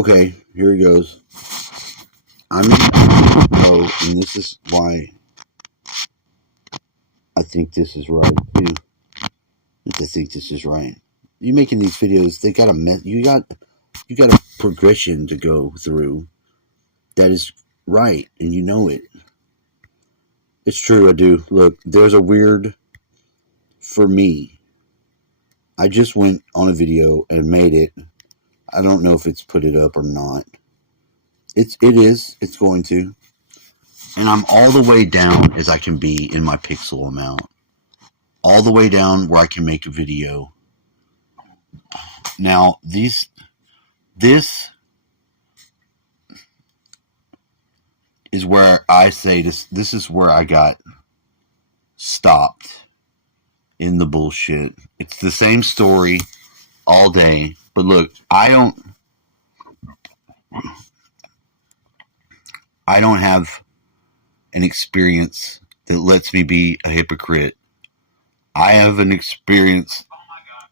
Okay, here he goes. I'm in the video, and this is why I think this is right too. I think this is right. You making these videos, they got you got a progression to go through that is right, and you know it. It's true, I do. Look, there's a weird, for me, I just went on a video and made it. I don't know if it's put it up or not. It is. It's going to. And I'm all the way down as I can be in my pixel amount. All the way down where I can make a video. Now, this is where I say this is where I got stopped in the bullshit. It's the same story all day. But look, I don't have an experience that lets me be a hypocrite. I have an experience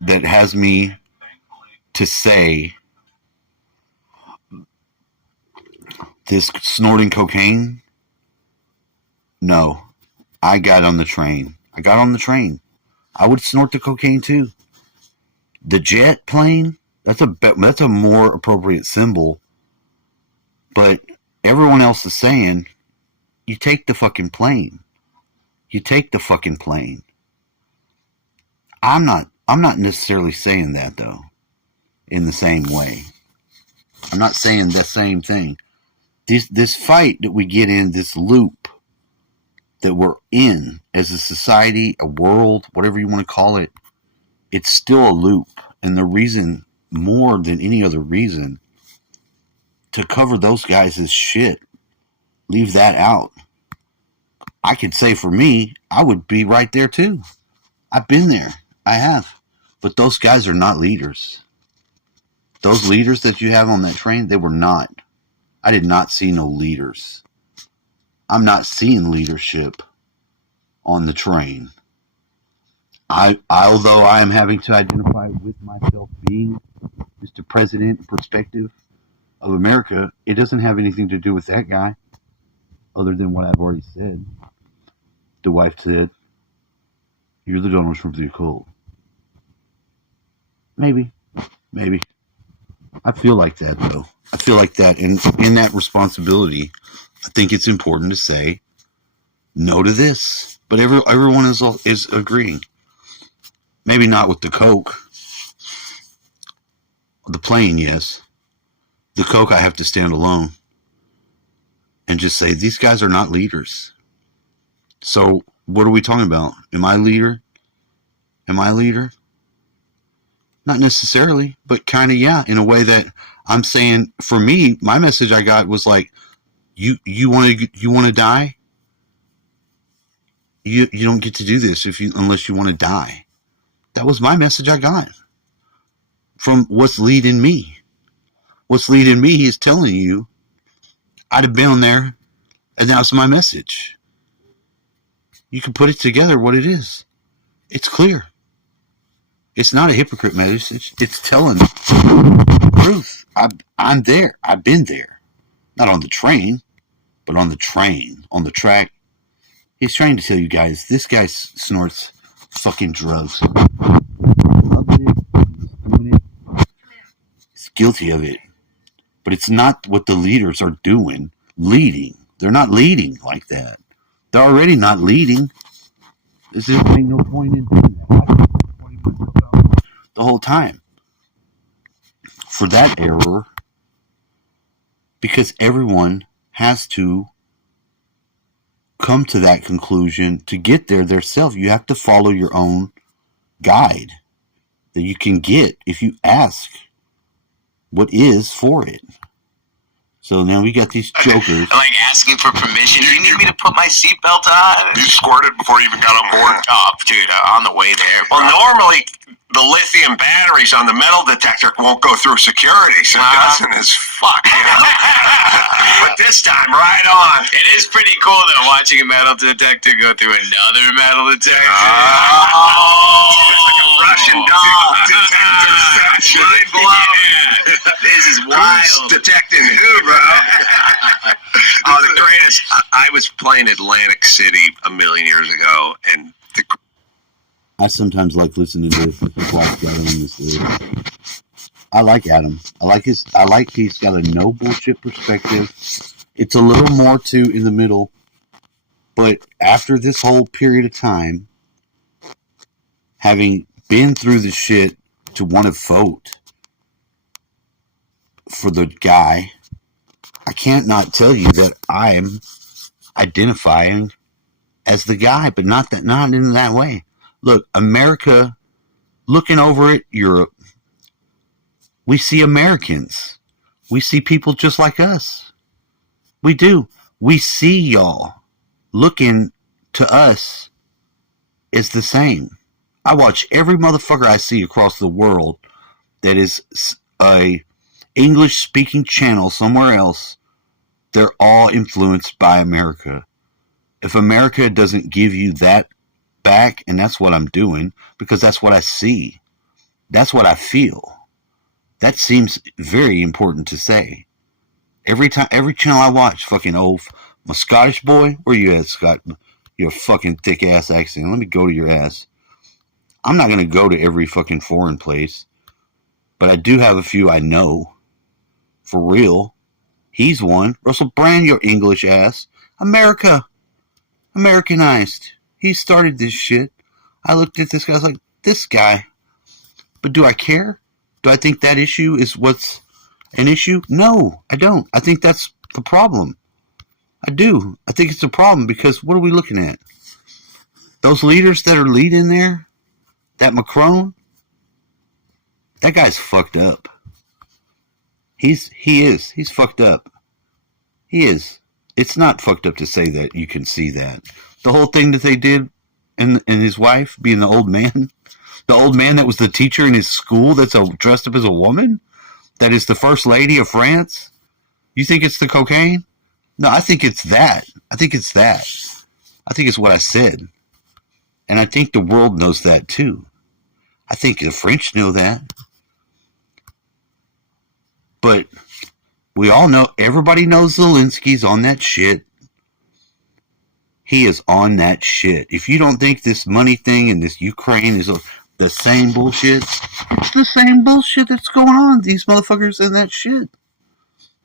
that has me to say this snorting cocaine. No, I got on the train. I would snort the cocaine too. The jet plane, that's a more appropriate symbol. But everyone else is saying, you take the fucking plane. You take the fucking plane. I'm not necessarily saying that though, in the same way. I'm not saying the same thing. This fight that we get in, this loop that we're in as a society, a world, whatever you want to call it, it's still a loop. And the reason, more than any other reason, to cover those guys is shit. Leave that out. I could say for me, I would be right there too. I've been there. I have. But those guys are not leaders. Those leaders that you have on that train, they were not. I did not see no leaders. I'm not seeing leadership on the train. Although I am having to identify with myself being Mr. President perspective of America, it doesn't have anything to do with that guy, other than what I've already said. The wife said, "You're the Donald Trump of the occult." Maybe. I feel like that, though. I feel like that. And in that responsibility, I think it's important to say no to this. But everyone is agreeing. Maybe not with the coke. The plane, yes. The coke, I have to stand alone and just say, these guys are not leaders. So what are we talking about? Am I a leader? Not necessarily, but kind of, yeah, in a way that I'm saying, for me, my message I got was like, you want to die? You don't get to do this unless you want to die. That was my message I got from what's leading me. What's leading me is telling you I'd have been there, and that was my message. You can put it together what it is. It's clear. It's not a hypocrite message. It's telling the truth. I'm there. I've been there. Not on the train, but on the train, on the track. He's trying to tell you guys, this guy snorts fucking drugs. He's guilty of it. But it's not what the leaders are doing. Leading. They're not leading like that. They're already not leading. There's ain't no point in doing that. The whole time for that error, because everyone has to come to that conclusion to get there themselves. You have to follow your own guide that you can get if you ask what is for it. So now we got these jokers. Like asking for permission. Do you need me to put my seatbelt on? You squirted before you even got on board? Oh, dude, on the way there. Well, normally the lithium batteries on the metal detector won't go through security, so it doesn't as fuck. You know? But this time, right on. It is pretty cool though, watching a metal detector go through another metal detector. Oh, it's like a Russian doll detective session. Mind blown. This is wild. Who's detecting who, bro? Oh, the greatest. I was playing Atlantic City a million years ago, and I sometimes like listening to this. I like Adam. I like he's got a no bullshit perspective. It's a little more too in the middle. But after this whole period of time, having been through the shit to want to vote for the guy, I can't not tell you that I'm identifying as the guy, but not in that way. Look, America, looking over at Europe, we see Americans. We see people just like us. We do. We see y'all looking to us as the same. I watch every motherfucker I see across the world that is a English-speaking channel somewhere else. They're all influenced by America. If America doesn't give you that back, and that's what I'm doing, because that's what I see. That's what I feel. That seems very important to say. Every channel I watch, fucking my Scottish boy, where you at, Scott? Your fucking thick ass accent. Let me go to your ass. I'm not gonna go to every fucking foreign place, but I do have a few I know. For real. He's one. Russell Brand, your English ass. America. Americanized. He started this shit. I looked at this guy, I was like, this guy. But do I care? Do I think that issue is what's an issue? No, I don't. I think that's the problem. I do. I think it's a problem because what are we looking at? Those leaders that are leading there, that Macron, that guy's fucked up. He is. He's fucked up. He is. It's not fucked up to say that. You can see that. The whole thing that they did and his wife being the old man that was the teacher in his school that's dressed up as a woman, that is the first lady of France. You think it's the cocaine? No, I think it's that. I think it's what I said. And I think the world knows that too. I think the French know that. But we all know, everybody knows Zelensky's on that shit. He is on that shit. If you don't think this money thing and this Ukraine is the same bullshit, it's the same bullshit that's going on. These motherfuckers in that shit.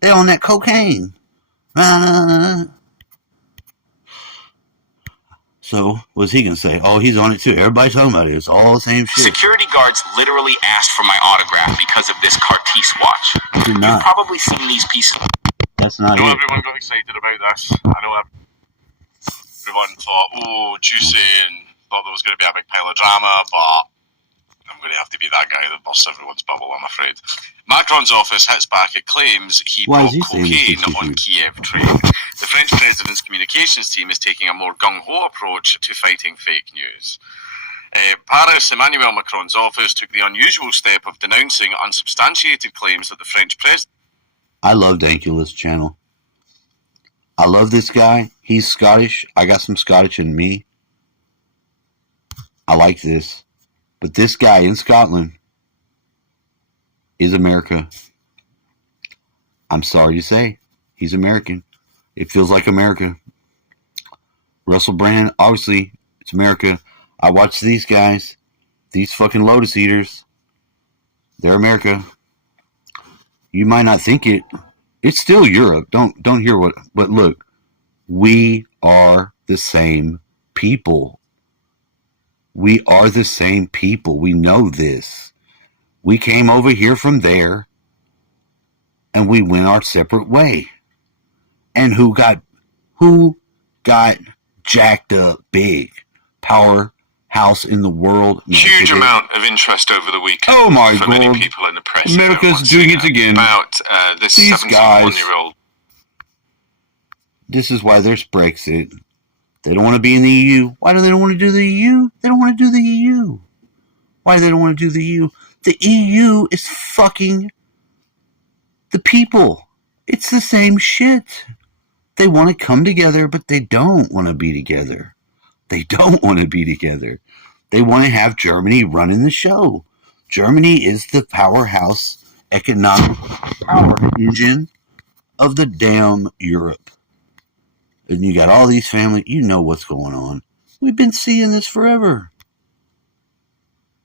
They're on that cocaine. So, what's he gonna say? Oh, he's on it too. Everybody's talking about it. It's all the same shit. Security guards literally asked for my autograph because of this Cartier watch. Did not. You've probably seen these pieces. That's not I know it. everyone got excited about this. I know everyone thought, oh, juicy, and thought there was going to be a big pile of drama, but I'm going to have to be that guy that bursts everyone's bubble, I'm afraid. Macron's office hits back at claims he bought cocaine on Kiev train. The French president's communications team is taking a more gung-ho approach to fighting fake news. Paris, Emmanuel Macron's office took the unusual step of denouncing unsubstantiated claims that the French president... I love Dankula's channel. I love this guy. He's Scottish. I got some Scottish in me. I like this. But this guy in Scotland is America. I'm sorry to say. He's American. It feels like America. Russell Brand, obviously, it's America. I watch these guys. These fucking Lotus Eaters. They're America. You might not think it. It's still Europe. Don't hear what... But look, we are the same people. We are the same people. We know this. We came over here from there, and we went our separate way. And who got jacked up big? Powerhouse in the world. Huge amount of interest over the weekend. Oh my for God. many people in the press. America's doing it again. About this These guys. 71-year-old. This is why there's Brexit. They don't want to be in the EU. Why do they don't want to do the EU? They don't want to do the EU. Why do they don't want to do the EU? The EU is fucking the people. It's the same shit. They want to come together, but they don't want to be together. They don't want to be together. They want to have Germany running the show. Germany is the powerhouse economic power engine of the damn Europe. And you got all these families. You know what's going on. We've been seeing this forever.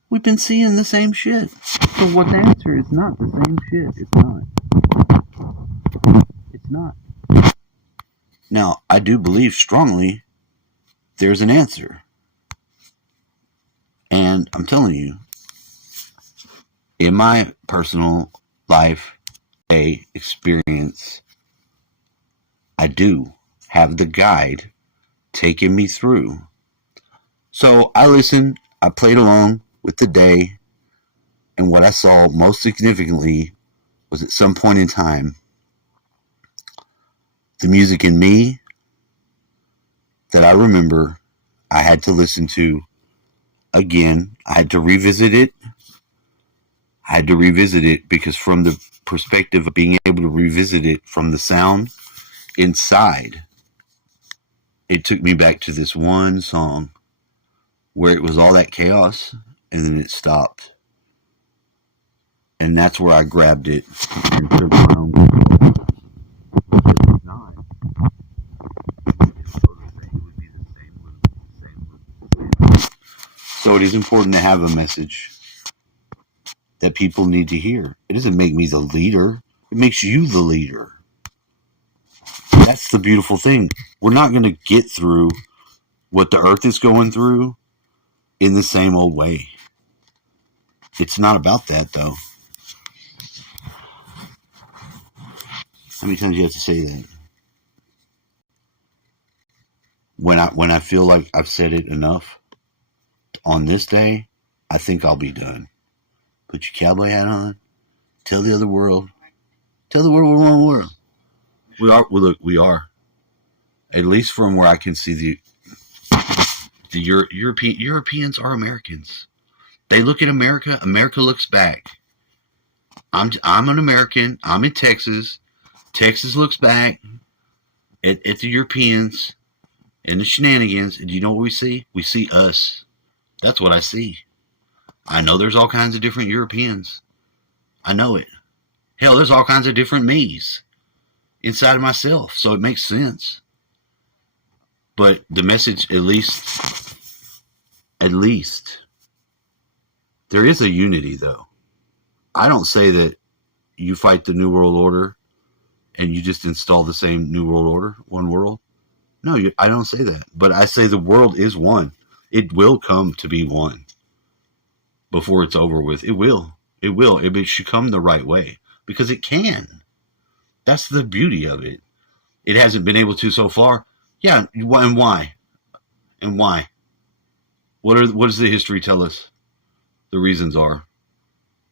We've been seeing the same shit. So what the answer is not the same shit. It's not. It's not. Now, I do believe strongly there's an answer. And I'm telling you, in my personal life, experience, I do have the guide taking me through. So I listened, I played along with the day, and what I saw most significantly was at some point in time, the music in me that I remember I had to listen to again. I had to revisit it. I had to revisit it because from the perspective of being able to revisit it from the sound inside, it took me back to this one song where it was all that chaos and then it stopped. And that's where I grabbed it and took my own. So it is important to have a message that people need to hear. It doesn't make me the leader. It makes you the leader. That's the beautiful thing. We're not going to get through what the earth is going through in the same old way. It's not about that, though. How many times do you have to say that? When I feel like I've said it enough on this day, I think I'll be done. Put your cowboy hat on. Tell the other world. Tell the world we're one world. We are. Well, look, we are. At least from where I can see the Europeans are Americans. They look at America. America looks back. I'm an American. I'm in Texas. Texas looks back at the Europeans and the shenanigans. And do you know what we see? We see us. That's what I see. I know there's all kinds of different Europeans. I know it. Hell, there's all kinds of different me's inside of myself. So it makes sense. But the message, at least, there is a unity, though. I don't say that you fight the New World Order and you just install the same New World Order, one world. No, I don't say that. But I say the world is one. It will come to be one before it's over with. It will. It will. It should come the right way because it can. That's the beauty of it. It hasn't been able to so far. Yeah, and why? And why? What does the history tell us? The reasons are.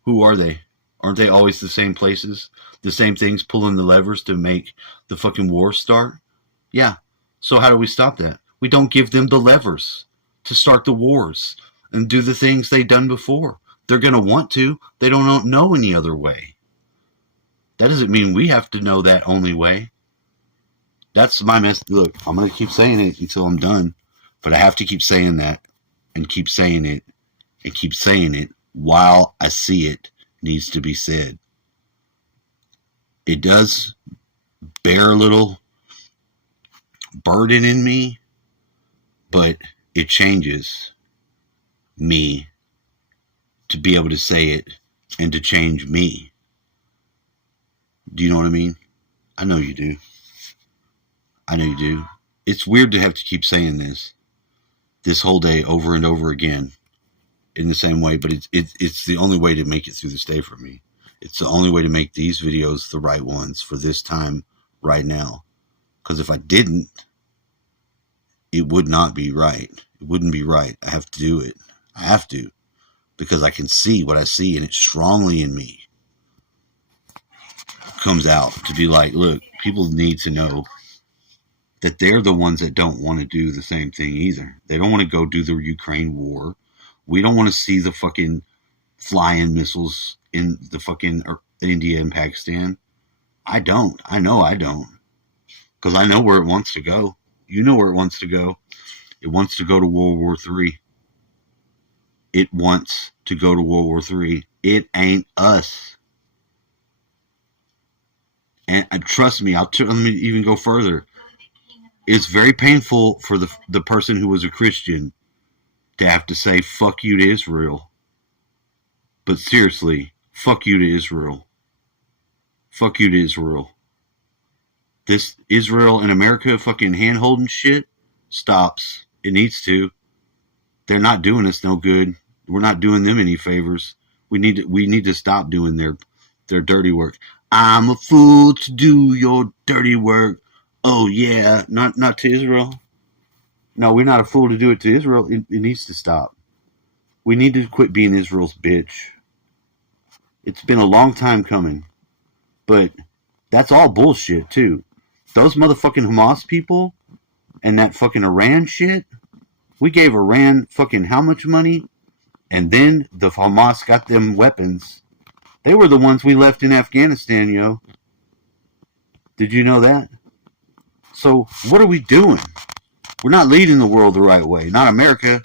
Who are they? Aren't they always the same places? The same things pulling the levers to make the fucking war start? Yeah. So how do we stop that? We don't give them the levers to start the wars and do the things they've done before. They're going to want to. They don't know any other way. That doesn't mean we have to know that only way. That's my message. Look, I'm going to keep saying it until I'm done. But I have to keep saying that and keep saying it and keep saying it while I see it needs to be said. It does bear a little burden in me, but it changes me to be able to say it and to change me. Do you know what I mean? I know you do. I know you do. It's weird to have to keep saying this whole day over and over again in the same way, but it's the only way to make it through this day for me. It's the only way to make these videos the right ones for this time right now. Because if I didn't, it would not be right. It wouldn't be right. I have to do it. I have to. Because I can see what I see, and it's strongly in me. Comes out to be like, look, people need to know that they're the ones that don't want to do the same thing either. They don't want to go do the Ukraine war. We don't want to see the fucking flying missiles in the fucking India and Pakistan. I don't. I know I don't. Because I know where it wants to go. You know where it wants to go. It wants to go to World War III. it wants to go to World War III. It ain't us. And trust me, let me even go further. It's very painful for the person who was a Christian to have to say, fuck you to Israel. But seriously, fuck you to Israel. Fuck you to Israel. This Israel and America fucking hand-holding shit stops. It needs to. They're not doing us no good. We're not doing them any favors. We need to stop doing their dirty work. I'm a fool to do your dirty work. Oh yeah, not to Israel. No, we're not a fool to do it to Israel. It needs to stop. We need to quit being Israel's bitch. It's been a long time coming, but that's all bullshit too. Those motherfucking Hamas people and that fucking Iran shit. We gave Iran fucking how much money? And then the Hamas got them weapons. They were the ones we left in Afghanistan, yo. Did you know that? So what are we doing? We're not leading the world the right way. Not America.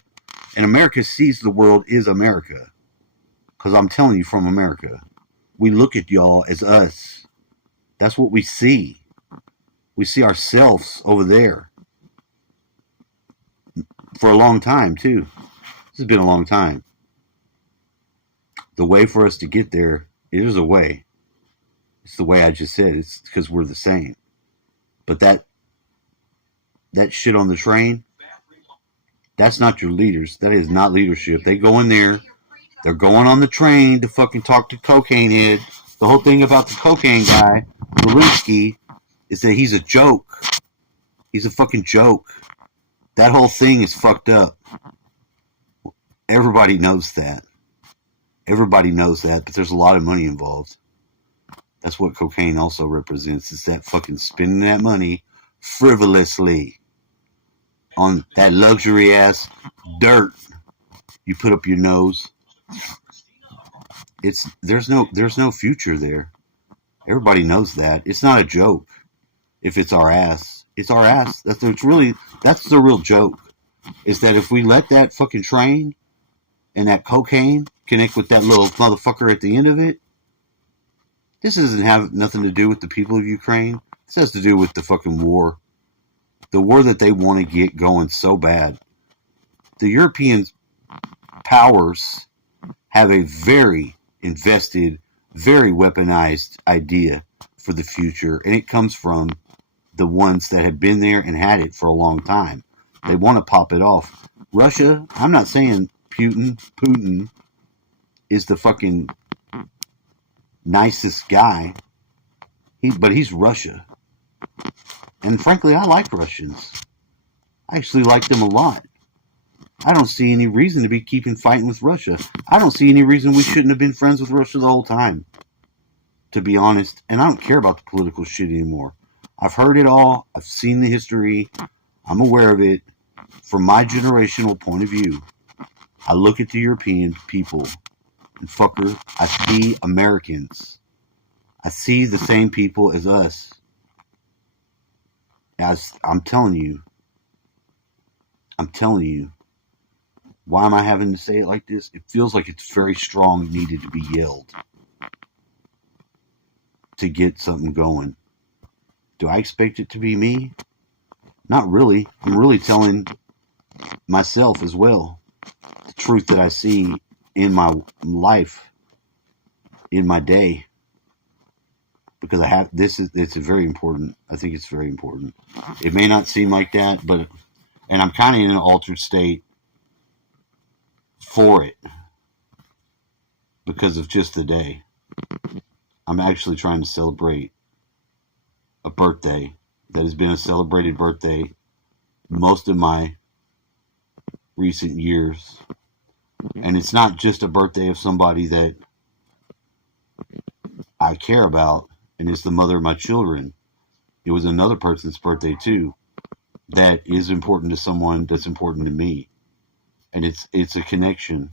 And America sees the world is America. Because I'm telling you from America. We look at y'all as us. That's what we see. We see ourselves over there. For a long time, too. This has been a long time. The way for us to get there, it is a way. It's the way I just said. It's because we're the same. But that shit on the train, that's not your leaders. That is not leadership. They go in there. They're going on the train to fucking talk to cocaine head. The whole thing about the cocaine guy, Zelensky, is that he's a joke. He's a fucking joke. That whole thing is fucked up. Everybody knows that. Everybody knows that, but there's a lot of money involved. That's what cocaine also represents. It's that fucking spending that money frivolously on that luxury ass dirt you put up your nose. There's no future there. Everybody knows that. It's not a joke. If it's our ass, it's our ass. That's the real joke. Is that if we let that fucking train and that cocaine connect with that little motherfucker at the end of it, this doesn't have nothing to do with the people of Ukraine. This has to do with the fucking war. The war that they want to get going so bad. The European powers have a very invested, very weaponized idea for the future, and it comes from the ones that have been there and had it for a long time. They want to pop it off. Russia, I'm not saying Putin is the fucking nicest guy, but he's Russia. And frankly, I like Russians. I actually like them a lot. I don't see any reason to be keeping fighting with Russia. I don't see any reason we shouldn't have been friends with Russia the whole time, to be honest. And I don't care about the political shit anymore. I've heard it all. I've seen the history. I'm aware of it. From my generational point of view, I look at the European people, and fucker, I see Americans. I see the same people as us. As I'm telling you, why am I having to say it like this? It feels like it's very strong, needed to be yelled to get something going. Do I expect it to be me? Not really. I'm really telling myself as well the truth that I see in my life, in my day. Because it's very important. I think it's very important. It may not seem like that, and I'm kind of in an altered state for it because of just the day. I'm actually trying to celebrate a birthday that has been a celebrated birthday most of my recent years. And it's not just a birthday of somebody that I care about and is the mother of my children. It was another person's birthday too that is important to someone that's important to me. And it's a connection.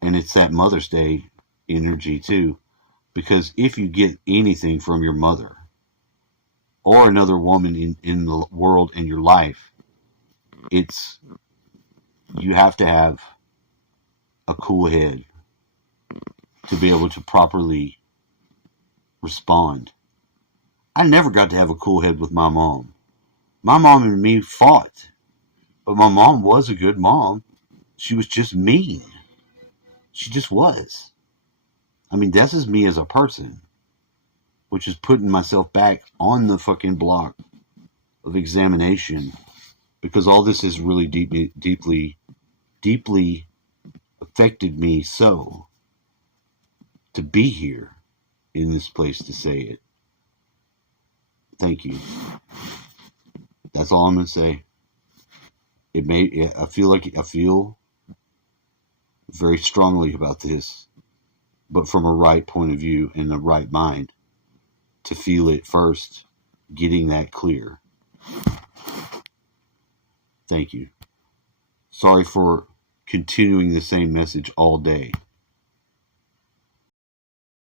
And it's that Mother's Day energy too. Because if you get anything from your mother or another woman in the world in your life, you have to have a cool head to be able to properly respond. I never got to have a cool head with my mom. My mom and me fought, but my mom was a good mom. She was just mean. She just was. I mean, that's just me as a person, which is putting myself back on the fucking block of examination, because all this has really deeply affected me so to be here in this place to say it. Thank you. That's all I'm gonna say. I feel very strongly about this, but from a right point of view and the right mind to feel it first, getting that clear. Thank you. Sorry for continuing the same message all day.